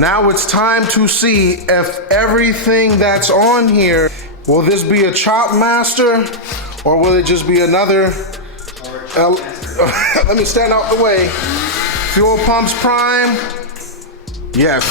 Now it's time to see if everything that's on here, will this be a chop master or will it just be another, let me stand out the way. Fuel pumps prime, yes.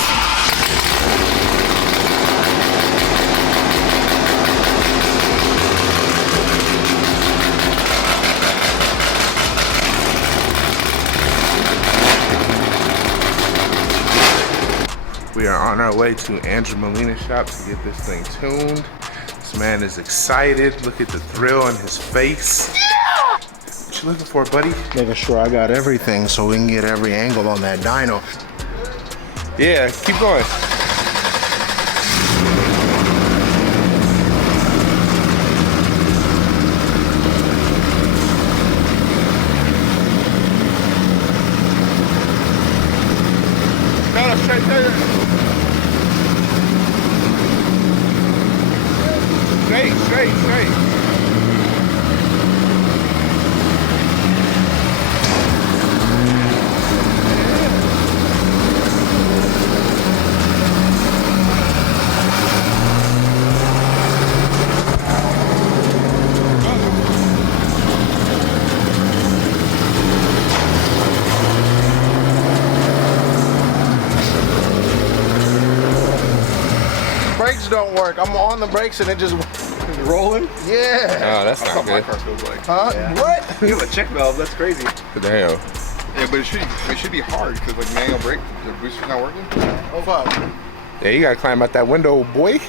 We are on our way to Andrew Molina's shop to get this thing tuned. This man is excited. Look at the thrill in his face. Yeah! What you looking for, buddy? Making sure I got everything so we can get every angle on that dyno. Yeah, keep going. Got us right there. Straight. Brakes don't work. I'm on the brakes and it just rolling? Yeah. Oh, that's not good. My car feels like. Huh? Yeah. What? You have a check valve, that's crazy. What the hell? Yeah, but it should be hard because like manual brake, the booster's not working. Oh fuck. Yeah, you gotta climb out that window, boy.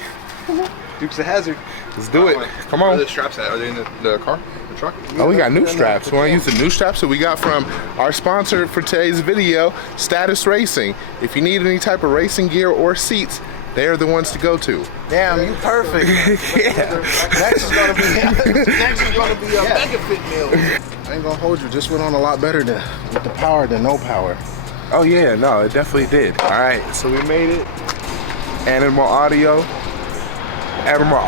Duke's a hazard. Let's do it. Come Where on. are the straps at? Are they in the car? The truck? Oh, we got new straps. We want to use the new straps that we got from our sponsor for today's video, Status Racing. If you need any type of racing gear or seats, they are the ones to go to. Damn, you perfect. Yeah. Next is gonna be a mega fit meal. I ain't gonna hold you. Just went on a lot better with the power than no power. Oh yeah, no, it definitely did. All right, so we made it. Animal Auto. Animal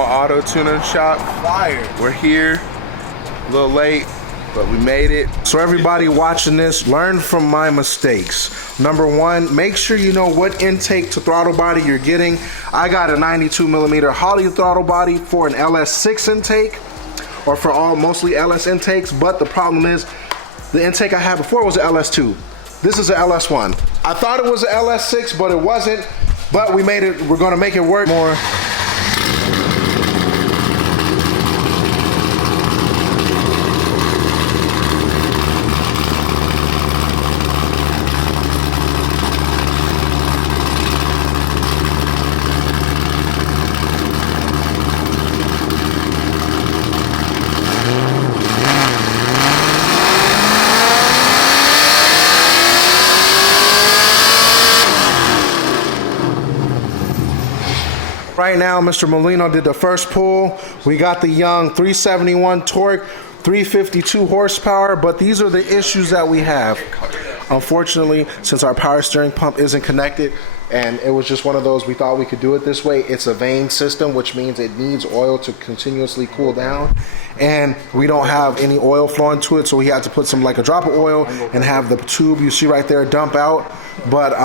Auto Tuner Shop. Fire. We're here, a little late, but we made it. So everybody watching this, learn from my mistakes. Number one, make sure you know what intake to throttle body you're getting. I got a 92mm Holley throttle body for an LS6 intake, or for all mostly LS intakes, but the problem is, the intake I had before was an LS2. This is an LS1. I thought it was an LS6, but it wasn't. But we made it, we're gonna make it work more. Right now, Mr. Molino did the first pull. We got the young 371 torque, 352 horsepower, but these are the issues that we have. Unfortunately, since our power steering pump isn't connected, and it was just one of those, we thought we could do it this way. It's a vane system, which means it needs oil to continuously cool down, and we don't have any oil flowing to it, so we had to put some, like a drop of oil and have the tube you see right there dump out. But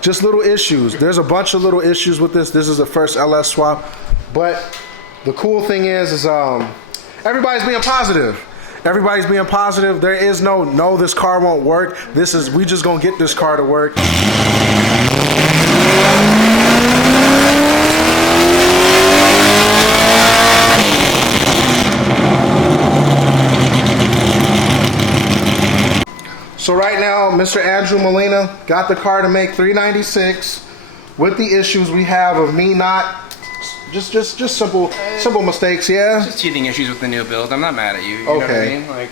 just little issues. There's a bunch of little issues with this. This is the first LS swap, but the cool thing is everybody's being positive. Everybody's being positive. There is no, this car won't work. We just gonna get this car to work. So right now, Mr. Andrew Molina got the car to make 396 with the issues we have of me not, just simple mistakes, yeah? Just teething issues with the new build. I'm not mad at you. You know what I mean? Like,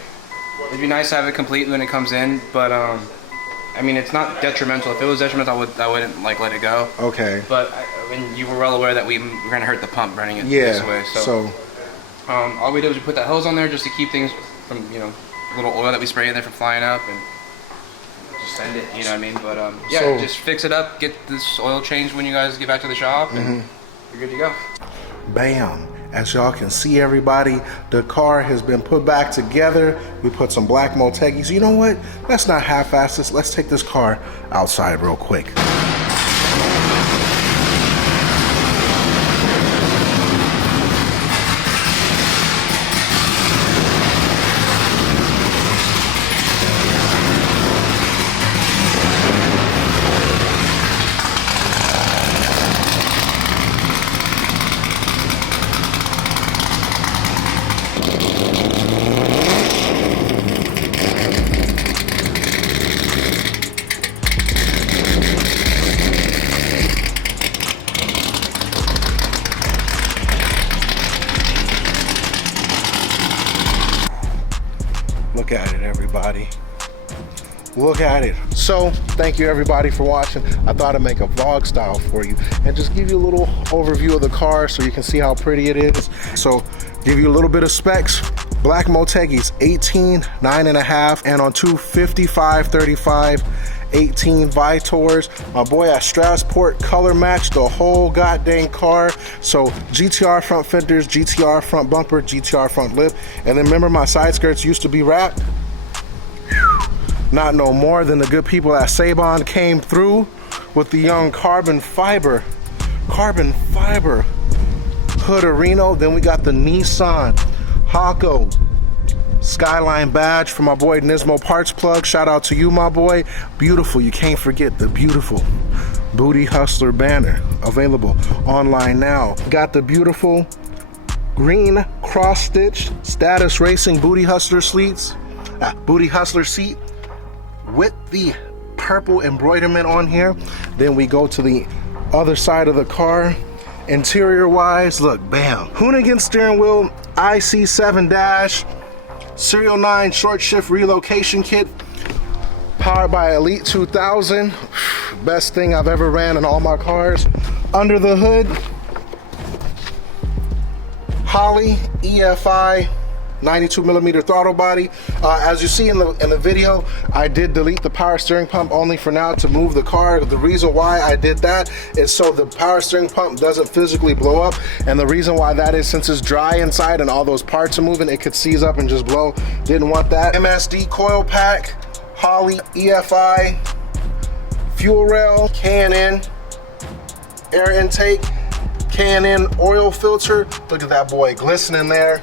it'd be nice to have it complete when it comes in, but I mean, it's not detrimental. If it was detrimental, I wouldn't like let it go. Okay. But when you were well aware that we were gonna hurt the pump running it this way, so all we did was we put that hose on there just to keep things from, you know, a little oil that we spray in there from flying up, and just send it. You know what I mean? But yeah, just fix it up, get this oil changed when you guys get back to the shop, and you're good to go. Bam. As y'all can see, everybody, the car has been put back together. We put some black Motegis. You know what? Let's not half-ass this. Let's take this car outside real quick. Look at it, everybody. Look at it. So, thank you everybody for watching. I thought I'd make a vlog style for you and just give you a little overview of the car so you can see how pretty it is. So, give you a little bit of specs. Black Motegis, 18, 9.5, and on two 55-35, 18 Vitors. My boy at Strassport color matched the whole goddamn car. So GTR front fenders, GTR front bumper, GTR front lip. And then remember my side skirts used to be wrapped? Not no more. Than the good people at Sabon came through with the young carbon fiber hood of Reno. Then we got the Nissan Hako Skyline badge for my boy Nizmo Parts Plug. Shout out to you, my boy. Beautiful. You can't forget the beautiful Booty Hustler banner available online now. Got the beautiful green cross-stitched Status Racing Booty Hustler seats, Booty Hustler seat with the purple embroiderment on here. Then we go to the other side of the car. Interior wise, look, bam. Hoonigan steering wheel, IC7 dash, Serial 9 short shift relocation kit, powered by Elite 2000. Best thing I've ever ran in all my cars. Under the hood, Holley EFI 92mm throttle body. As you see in the video, I did delete the power steering pump only for now to move the car. The reason why I did that is so the power steering pump doesn't physically blow up, and the reason why that is since it's dry inside and all those parts are moving, it could seize up and just blow. Didn't want that. MSD coil pack, Holley EFI, fuel rail, K&N air intake, K&N oil filter. Look at that boy glistening there.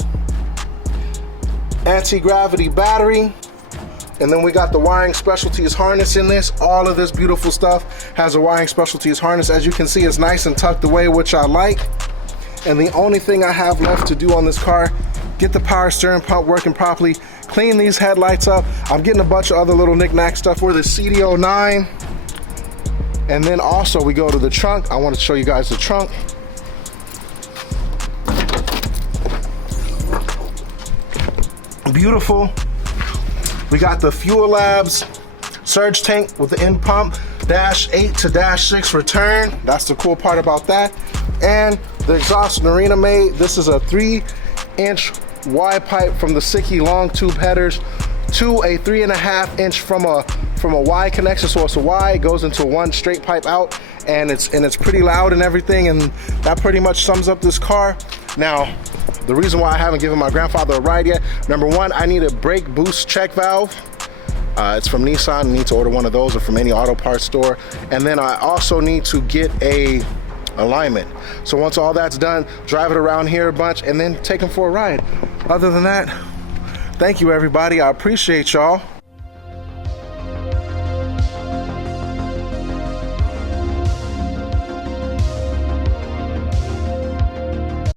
Anti-gravity battery, and then we got the wiring specialties harness in this. All of this beautiful stuff has a wiring specialties harness. As you can see, it's nice and tucked away, which I like. And the only thing I have left to do on this car, get the power steering pump working properly, clean these headlights up. I'm getting a bunch of other little knick-knack stuff for the CD09. And then also we go to the trunk. I want to show you guys the trunk. Beautiful. We got the Fuel Labs surge tank with the end pump, -8 to -6 return. That's the cool part about that. And the exhaust Narina made. This is a 3-inch Y pipe from the Siki long tube headers to a 3.5-inch from a Y connection. So it's a Y, it goes into one straight pipe out, and it's pretty loud and everything, and that pretty much sums up this car. Now, the reason why I haven't given my grandfather a ride yet, number one, I need a brake boost check valve. It's from Nissan. I need to order one of those, or from any auto parts store. And then I also need to get a alignment. So once all that's done, drive it around here a bunch and then take him for a ride. Other than that, thank you everybody. I appreciate y'all.